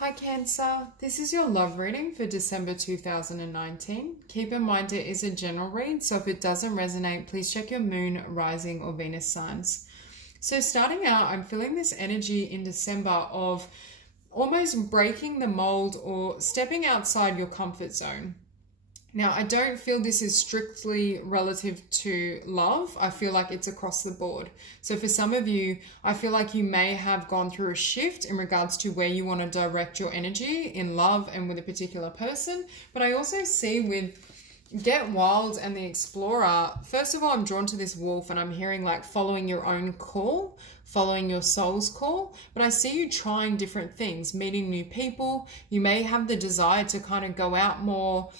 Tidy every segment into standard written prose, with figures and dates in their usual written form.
Hi Cancer, this is your love reading for December 2019. Keep in mind it is a general read, so if it doesn't resonate, please check your moon, rising or Venus signs. So starting out, I'm feeling this energy in December of almost breaking the mold or stepping outside your comfort zone. Now, I don't feel this is strictly relative to love. I feel like it's across the board. So for some of you, I feel like you may have gone through a shift in regards to where you want to direct your energy in love and with a particular person. But I also see with Get Wild and the Explorer, first of all, I'm drawn to this wolf and I'm hearing like following your own call, following your soul's call. But I see you trying different things, meeting new people. You may have the desire to kind of go out more,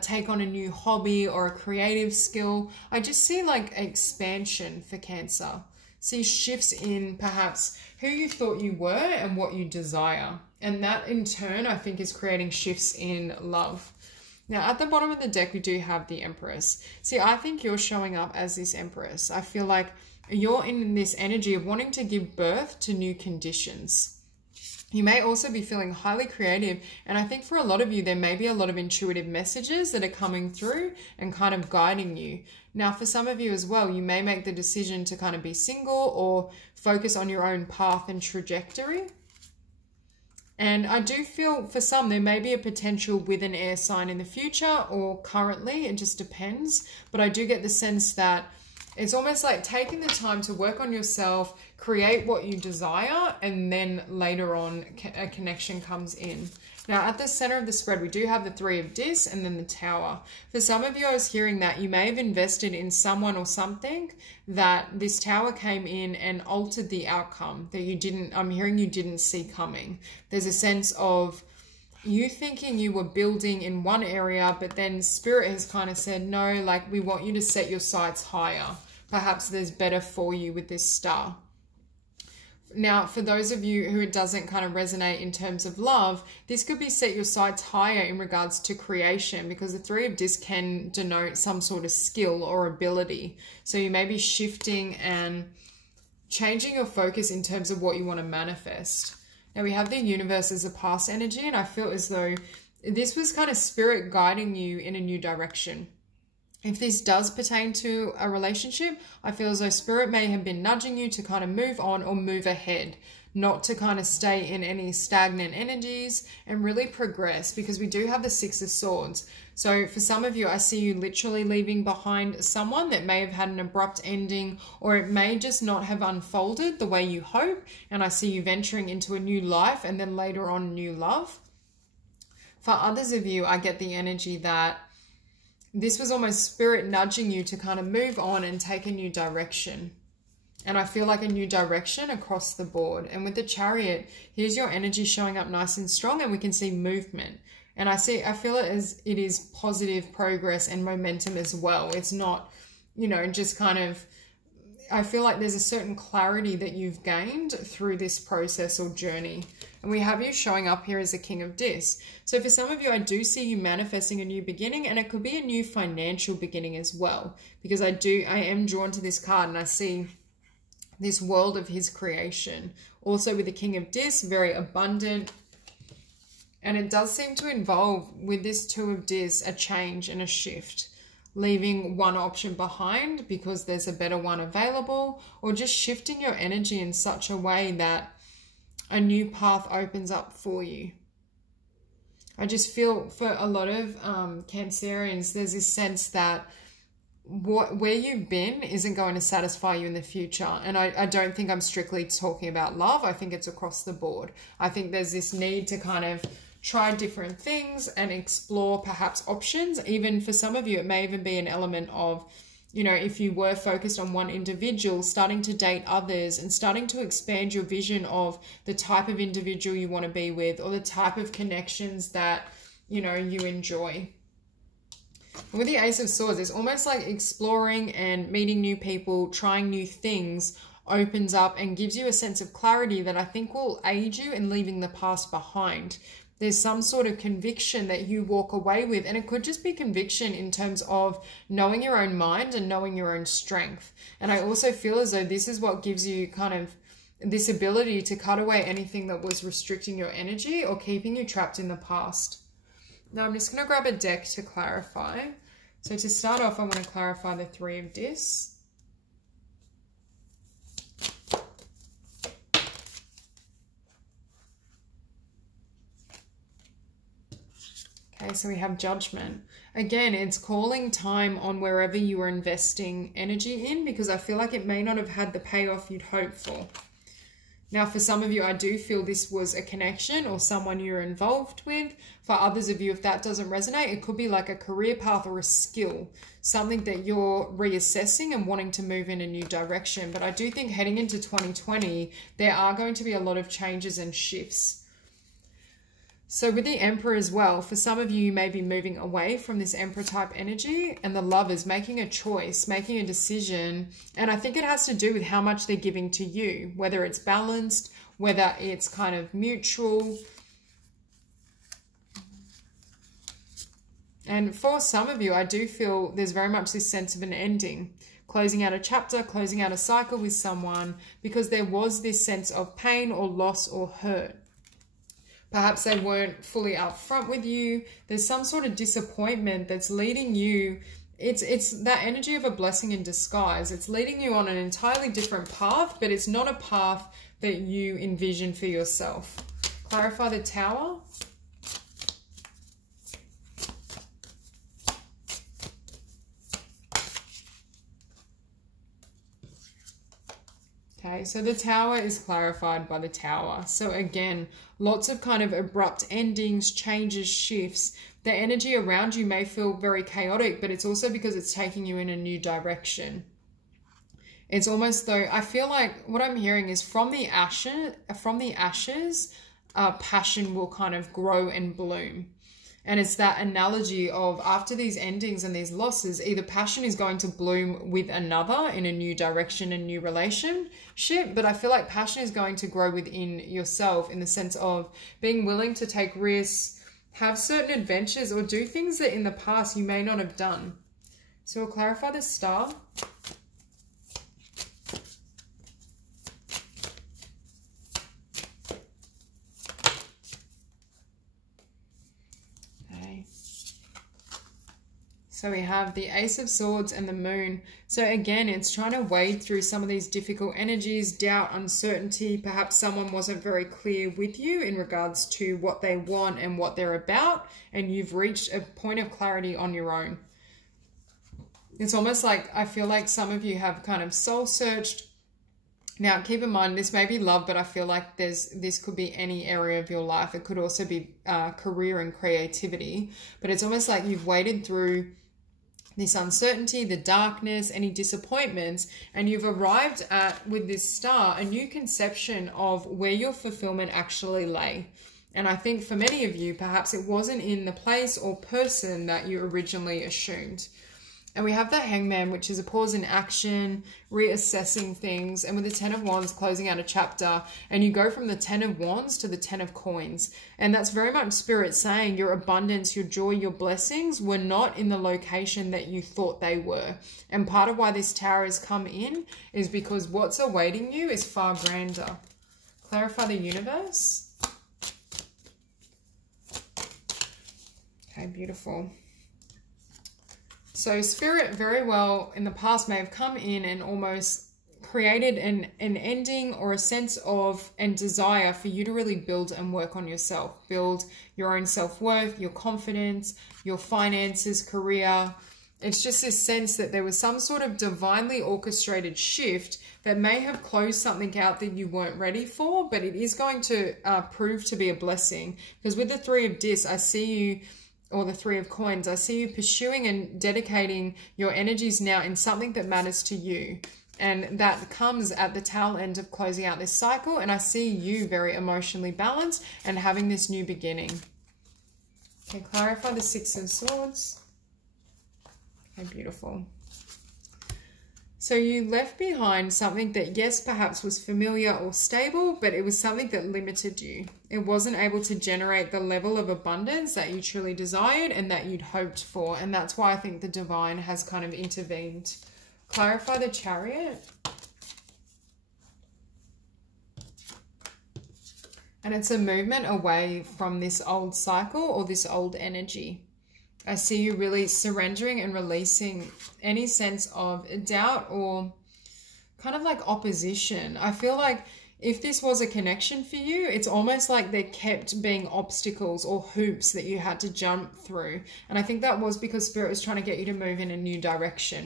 take on a new hobby or a creative skill. I just see like expansion for Cancer. See shifts in perhaps who you thought you were and what you desire. And that in turn, I think is creating shifts in love. Now at the bottom of the deck, we do have the Empress. See, I think you're showing up as this Empress. I feel like you're in this energy of wanting to give birth to new conditions. You may also be feeling highly creative, and I think for a lot of you, there may be a lot of intuitive messages that are coming through and kind of guiding you. Now, for some of you as well, you may make the decision to kind of be single or focus on your own path and trajectory. And I do feel for some, there may be a potential with an air sign in the future or currently, it just depends. But I do get the sense that it's almost like taking the time to work on yourself, create what you desire, and then later on a connection comes in. Now at the center of the spread, we do have the Three of Dis and then the Tower. For some of you, I was hearing that you may have invested in someone or something that this Tower came in and altered the outcome that you didn't, I'm hearing you didn't see coming. There's a sense of you thinking you were building in one area, but then Spirit has kind of said, no, like we want you to set your sights higher. Perhaps there's better for you with this star. Now, for those of you who it doesn't kind of resonate in terms of love, this could be set your sights higher in regards to creation, because the Three of Dis can denote some sort of skill or ability. So you may be shifting and changing your focus in terms of what you want to manifest. Now we have the universe as a past energy, and I feel as though this was kind of Spirit guiding you in a new direction. If this does pertain to a relationship, I feel as though Spirit may have been nudging you to kind of move on or move ahead, not to kind of stay in any stagnant energies and really progress, because we do have the Six of Swords. So for some of you, I see you literally leaving behind someone that may have had an abrupt ending, or it may just not have unfolded the way you hope. And I see you venturing into a new life and then later on new love. For others of you, I get the energy that this was almost Spirit nudging you to kind of move on and take a new direction. And I feel like a new direction across the board. And with the Chariot, here's your energy showing up nice and strong, and we can see movement. And I feel it as it is positive progress and momentum as well. It's not, you know, just kind of, I feel like there's a certain clarity that you've gained through this process or journey. And we have you showing up here as a King of Dis. So for some of you, I do see you manifesting a new beginning, and it could be a new financial beginning as well, because I am drawn to this card and I see this world of his creation. Also with the King of Dis, very abundant. And it does seem to involve, with this Two of Dis, a change and a shift. Leaving one option behind because there's a better one available, or just shifting your energy in such a way that a new path opens up for you. I just feel for a lot of Cancerians, there's this sense that where you've been isn't going to satisfy you in the future. And I don't think I'm strictly talking about love. I think it's across the board. I think there's this need to kind of try different things and explore perhaps options. Even for some of you, it may even be an element of, you know, if you were focused on one individual, starting to date others and starting to expand your vision of the type of individual you want to be with, or the type of connections that, you know, you enjoy. And with the Ace of Swords, it's almost like exploring and meeting new people, trying new things, opens up and gives you a sense of clarity that I think will aid you in leaving the past behind. There's some sort of conviction that you walk away with, and it could just be conviction in terms of knowing your own mind and knowing your own strength. And I also feel as though this is what gives you kind of this ability to cut away anything that was restricting your energy or keeping you trapped in the past. Now I'm just going to grab a deck to clarify. So to start off, I want to clarify the Three of Discs. Okay, so we have Judgment. Again, it's calling time on wherever you are investing energy in, because I feel like it may not have had the payoff you'd hoped for. Now, for some of you, I do feel this was a connection or someone you're involved with. For others of you, if that doesn't resonate, it could be like a career path or a skill, something that you're reassessing and wanting to move in a new direction. But I do think heading into 2020, there are going to be a lot of changes and shifts. So with the Emperor as well, for some of you, you may be moving away from this Emperor type energy, and the Lovers making a choice, making a decision. And I think it has to do with how much they're giving to you, whether it's balanced, whether it's kind of mutual. And for some of you, I do feel there's very much this sense of an ending, closing out a chapter, closing out a cycle with someone, because there was this sense of pain or loss or hurt. Perhaps they weren't fully upfront with you. There's some sort of disappointment that's leading you. It's that energy of a blessing in disguise. It's leading you on an entirely different path, but it's not a path that you envision for yourself. Clarify the Tower. Okay, so the Tower is clarified by the Tower. So again, lots of kind of abrupt endings, changes, shifts. The energy around you may feel very chaotic, but it's also because it's taking you in a new direction. It's almost though, I feel like what I'm hearing is from the ashes, passion will kind of grow and bloom. And it's that analogy of after these endings and these losses, either passion is going to bloom with another in a new direction, a new relationship, but I feel like passion is going to grow within yourself in the sense of being willing to take risks, have certain adventures, or do things that in the past you may not have done. So we'll clarify the Star. So we have the Ace of Swords and the Moon. So again, it's trying to wade through some of these difficult energies, doubt, uncertainty. Perhaps someone wasn't very clear with you in regards to what they want and what they're about, and you've reached a point of clarity on your own. It's almost like, I feel like some of you have kind of soul searched. Now, keep in mind, this may be love, but I feel like this could be any area of your life. It could also be career and creativity. But it's almost like you've waded through this uncertainty, the darkness, any disappointments, and you've arrived at, with this Star, a new conception of where your fulfillment actually lay. And I think for many of you, perhaps it wasn't in the place or person that you originally assumed. And we have the Hangman, which is a pause in action, reassessing things. And with the Ten of Wands, closing out a chapter. And you go from the Ten of Wands to the Ten of Coins. And that's very much Spirit saying your abundance, your joy, your blessings were not in the location that you thought they were. And part of why this Tower has come in is because what's awaiting you is far grander. Clarify the Universe. Okay, beautiful. So Spirit very well in the past may have come in and almost created an ending or a sense of and desire for you to really build and work on yourself. Build your own self-worth, your confidence, your finances, career. It's just this sense that there was some sort of divinely orchestrated shift that may have closed something out that you weren't ready for, but it is going to prove to be a blessing. Because with the Three of Discs, I see you, or the Three of Coins, I see you pursuing and dedicating your energies now in something that matters to you. And that comes at the tail end of closing out this cycle. And I see you very emotionally balanced and having this new beginning. Okay, clarify the Six of Swords. Okay, beautiful. So you left behind something that, yes, perhaps was familiar or stable, but it was something that limited you. It wasn't able to generate the level of abundance that you truly desired and that you'd hoped for. And that's why I think the divine has kind of intervened. Clarify the Chariot. And it's a movement away from this old cycle or this old energy. I see you really surrendering and releasing any sense of doubt or kind of like opposition. I feel like if this was a connection for you, it's almost like there kept being obstacles or hoops that you had to jump through. And I think that was because Spirit was trying to get you to move in a new direction.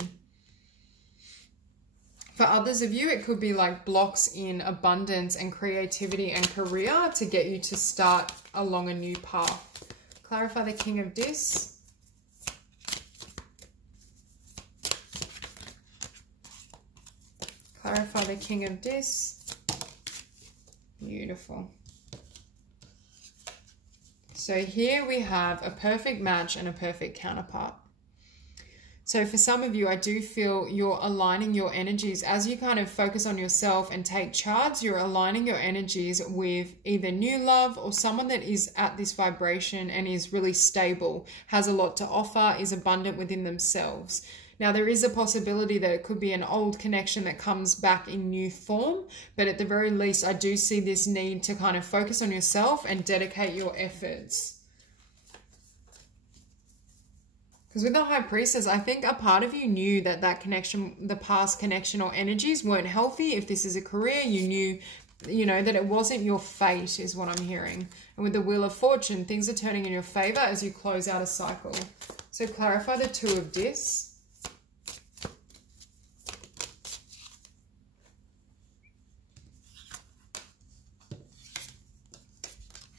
For others of you, it could be like blocks in abundance and creativity and career to get you to start along a new path. Clarify the King of Dis. Clarify the King of Dis. Beautiful. So here we have a perfect match and a perfect counterpart. So for some of you, I do feel you're aligning your energies as you kind of focus on yourself and take charge. You're aligning your energies with either new love or someone that is at this vibration and is really stable, has a lot to offer, is abundant within themselves. Now, there is a possibility that it could be an old connection that comes back in new form, but at the very least, I do see this need to kind of focus on yourself and dedicate your efforts. Because with the High Priestess, I think a part of you knew that that connection, the past connection or energies weren't healthy. If this is a career, you knew, you know, that it wasn't your fate is what I'm hearing. And with the Wheel of Fortune, things are turning in your favor as you close out a cycle. So clarify the Two of Dis.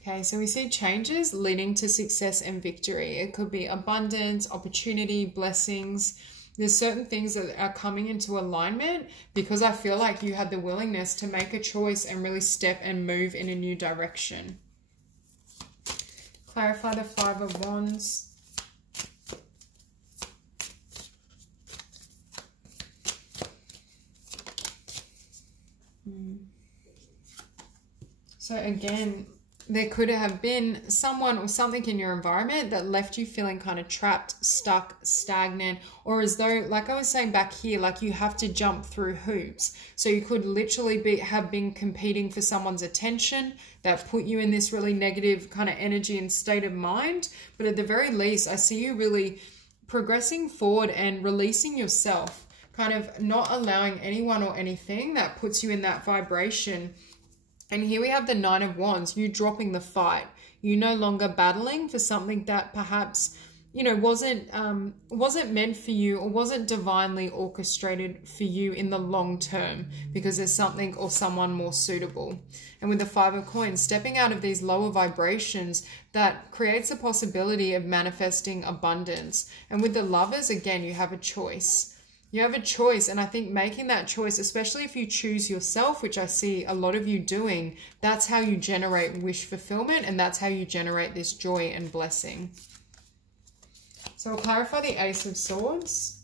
Okay, so we see changes leading to success and victory. It could be abundance, opportunity, blessings. There's certain things that are coming into alignment because I feel like you had the willingness to make a choice and really step and move in a new direction. Clarify the Five of Wands. So again, there could have been someone or something in your environment that left you feeling kind of trapped, stuck, stagnant, or as though, like I was saying back here, like you have to jump through hoops. So you could literally have been competing for someone's attention that put you in this really negative kind of energy and state of mind. But at the very least, I see you really progressing forward and releasing yourself, kind of not allowing anyone or anything that puts you in that vibration. And here we have the Nine of Wands, you dropping the fight. You no longer battling for something that perhaps, you know, wasn't meant for you or wasn't divinely orchestrated for you in the long term because there's something or someone more suitable. And with the Five of Coins, stepping out of these lower vibrations, that creates a possibility of manifesting abundance. And with the Lovers, again, you have a choice. You have a choice, and I think making that choice, especially if you choose yourself, which I see a lot of you doing, that's how you generate wish fulfillment, and that's how you generate this joy and blessing. So I'll clarify the Ace of Swords.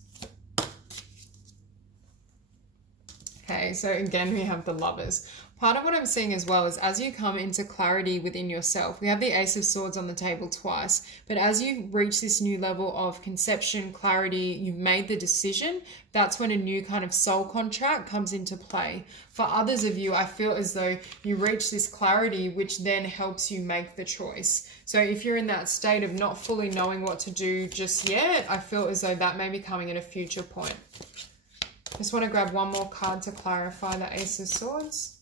Okay, so again, we have the Lovers. Part of what I'm seeing as well is as you come into clarity within yourself, we have the Ace of Swords on the table twice, but as you reach this new level of conception, clarity, you've made the decision, that's when a new kind of soul contract comes into play. For others of you, I feel as though you reach this clarity, which then helps you make the choice. So if you're in that state of not fully knowing what to do just yet, I feel as though that may be coming at a future point. Just want to grab one more card to clarify the Ace of Swords.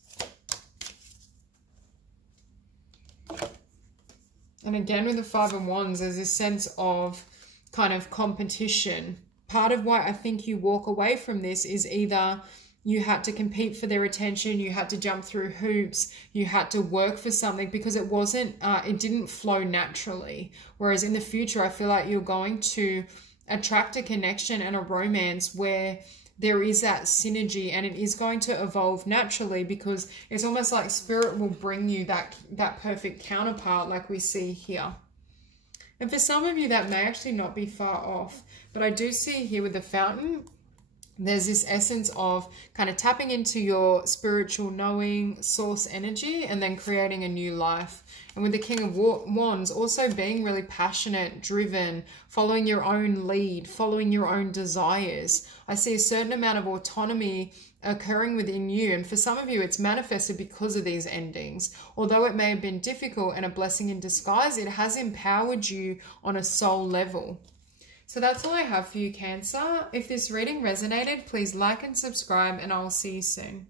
And again, with the Five of Wands, there's this sense of kind of competition. Part of why I think you walk away from this is either you had to compete for their attention, you had to jump through hoops, you had to work for something because it wasn't, it didn't flow naturally. Whereas in the future, I feel like you're going to attract a connection and a romance where there is that synergy and it is going to evolve naturally because it's almost like Spirit will bring you that perfect counterpart like we see here. And for some of you, that may actually not be far off, but I do see here with the Fountain, there's this essence of kind of tapping into your spiritual knowing, source energy, and then creating a new life. And with the King of Wands, also being really passionate, driven, following your own lead, following your own desires. I see a certain amount of autonomy occurring within you. And for some of you, it's manifested because of these endings. Although it may have been difficult and a blessing in disguise, it has empowered you on a soul level. So that's all I have for you, Cancer. If this reading resonated, please like and subscribe, and I will see you soon.